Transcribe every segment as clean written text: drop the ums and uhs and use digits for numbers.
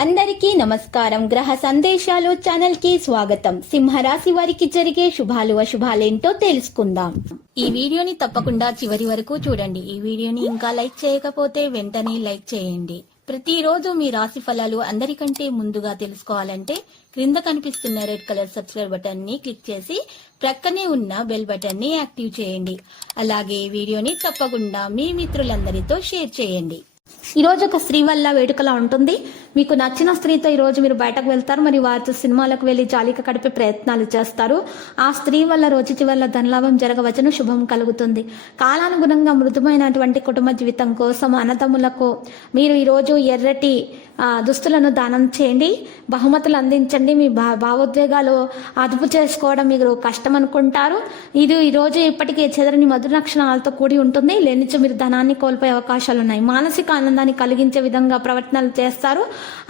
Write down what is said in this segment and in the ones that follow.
అందరికీ నమస్కారం. గ్రహ సందేశాలు ఛానల్ కి స్వాగతం. సింహరాశి వారికి జరిగే శుభాలు అశుభాలేంటో తెలుసుకుందాం. ఈ వీడియోని తప్పకుండా చివరి వరకు చూడండి. ఈ వీడియోని ఇంకా లైక్ చేయకపోతే వెంటనే లైక్ చేయండి. ప్రతిరోజు మీ రాశి ఫలాలు అందరికంటే ముందుగా తెలుసుకోవాలంటే క్రింద కనిపిస్తున్న రెడ్ కలర్ సబ్స్క్రైబ్ బటన్ ని క్లిక్ చేసి ప్రక్కనే ఉన్న బెల్ బటన్ ని యాక్టివ్ చేయండి. అలాగే వీడియోని తప్పకుండా మీ మిత్రులందరితో షేర్ చేయండి. ఈ రోజు ఒక స్త్రీ వల్ల వేడుకలా ఉంటుంది. మీకు నచ్చిన స్త్రీతో ఈ రోజు మీరు బయటకు వెళ్తారు, మరి వారితో సినిమాలకు వెళ్లి జాలిక గడిపే ప్రయత్నాలు చేస్తారు. ఆ స్త్రీ వల్ల రోజు చివరిలో ధనలాభం జరగవచ్చును, శుభం కలుగుతుంది. కాలానుగుణంగా మృదుమైనటువంటి కుటుంబ జీవితం కోసం అన్నదమ్ములకు మీరు ఈ రోజు ఎర్రటి దుస్తులను దానం చేయండి, బహుమతులు అందించండి. మీ భావోద్వేగాలు అదుపు చేసుకోవడం మీరు కష్టం అనుకుంటారు. ఇది ఈ రోజు ఇప్పటికే చెదరని మధుర లక్షణాలతో కూడి ఉంటుంది. లేనిచో మీరు ధనాన్ని కోల్పోయే అవకాశాలు ఉన్నాయి. మానసిక ఆనందాన్ని కలిగించే విధంగా ప్రవర్తనలు చేస్తారు.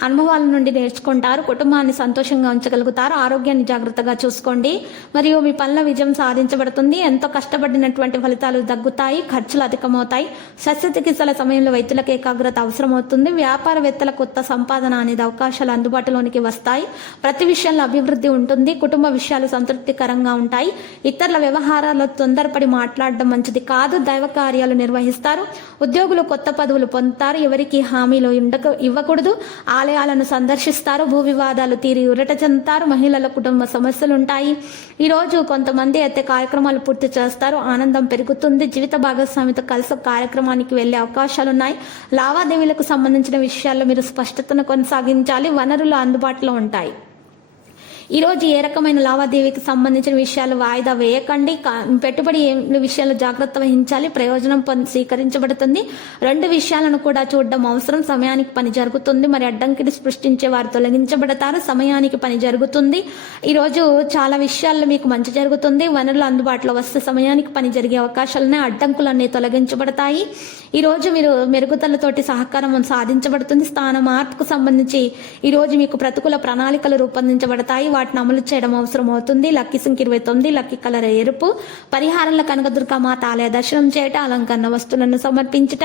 అనుభవాల నుండి నేర్చుకుంటారు. కుటుంబాన్ని సంతోషంగా ఉంచగలుగుతారు. ఆరోగ్యాన్ని జాగ్రత్తగా చూసుకోండి. మరియు మీ పనుల విజయం సాధించబడుతుంది. ఎంతో కష్టపడినటువంటి ఫలితాలు తగ్గుతాయి. ఖర్చులు అధికమవుతాయి. శస్త్రచికిత్సల సమయంలో వైద్యులకు ఏకాగ్రత అవసరమవుతుంది. వ్యాపారవేత్తల కొత్త సంపాదన అనేది అవకాశాలు అందుబాటులోనికి వస్తాయి. ప్రతి విషయంలో అభివృద్ధి ఉంటుంది. కుటుంబ విషయాలు సంతృప్తికరంగా ఉంటాయి. ఇతరుల వ్యవహారాల్లో తొందరపడి మాట్లాడడం మంచిది కాదు. దైవ కార్యాలు నిర్వహిస్తారు. ఉద్యోగులు కొత్త పదవులు పొందుతారు. ఎవరికి హామీలు ఇవ్వకూడదు. ఆలయాలను సందర్శిస్తారు. భూ వివాదాలు తీరి ఉరట చెందుతారు. మహిళల కుటుంబ సమస్యలు ఉంటాయి. ఈ రోజు కొంతమంది అయితే కార్యక్రమాలు పూర్తి చేస్తారు. ఆనందం పెరుగుతుంది. జీవిత భాగస్వామితో కలిసి కార్యక్రమానికి వెళ్లే అవకాశాలున్నాయి. లావాదేవీలకు సంబంధించిన విషయాల్లో మీరు స్పష్టతను కొనసాగించాలి. వనరులు అందుబాటులో ఉంటాయి. ఈ రోజు ఏ రకమైన లావాదేవీకి సంబంధించిన విషయాలు వాయిదా వేయకండి. పెట్టుబడి విషయాల్లో జాగ్రత్త వహించాలి. ప్రయోజనం స్వీకరించబడుతుంది. రెండు విషయాలను కూడా చూడడం అవసరం. సమయానికి పని జరుగుతుంది. మరి అడ్డంకిని సృష్టించే వారు తొలగించబడతారు. సమయానికి పని జరుగుతుంది. ఈ రోజు చాలా విషయాల్లో మీకు మంచి జరుగుతుంది. వనరులు అందుబాటులో వస్తే సమయానికి పని జరిగే అవకాశాలనే అడ్డంకులన్నీ తొలగించబడతాయి. ఈ రోజు మీరు మెరుగుదలతోటి సహకారం సాధించబడుతుంది. స్థాన మార్పుకు సంబంధించి ఈ రోజు మీకు ప్రతికూల ప్రణాళికలు రూపొందించబడతాయి. వాటిని అమలు చేయడం అవసరం అవుతుంది. లక్కీ సంఖ్య 29. లక్కీ కలర్ ఎరుపు. పరిహారంలో కనకదుర్గ మాత ఆలయ దర్శనం చేయట, అలంకరణ వస్తువులను సమర్పించుట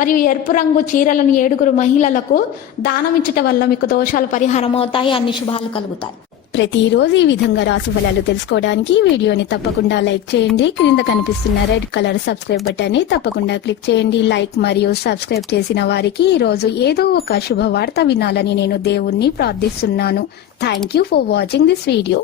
మరియు ఎరుపు రంగు చీరలను 7 మహిళలకు దానం ఇచ్చట వల్ల మీకు దోషాలు పరిహారం అవుతాయి. అన్ని శుభాలు కలుగుతాయి. ప్రతిరోజు ఈ విధంగా రాశి ఫలాలు తెలుసుకోవడానికి వీడియోని తప్పకుండా లైక్ చేయండి. క్రింద కనిపిస్తున్న రెడ్ కలర్ సబ్స్క్రైబ్ బటన్ ని తప్పకుండా క్లిక్ చేయండి. లైక్ మరియు సబ్స్క్రైబ్ చేసిన వారికి ఈ రోజు ఏదో ఒక శుభవార్త వినాలని నేను దేవుణ్ణి ప్రార్థిస్తున్నాను. Thank you for watching this video.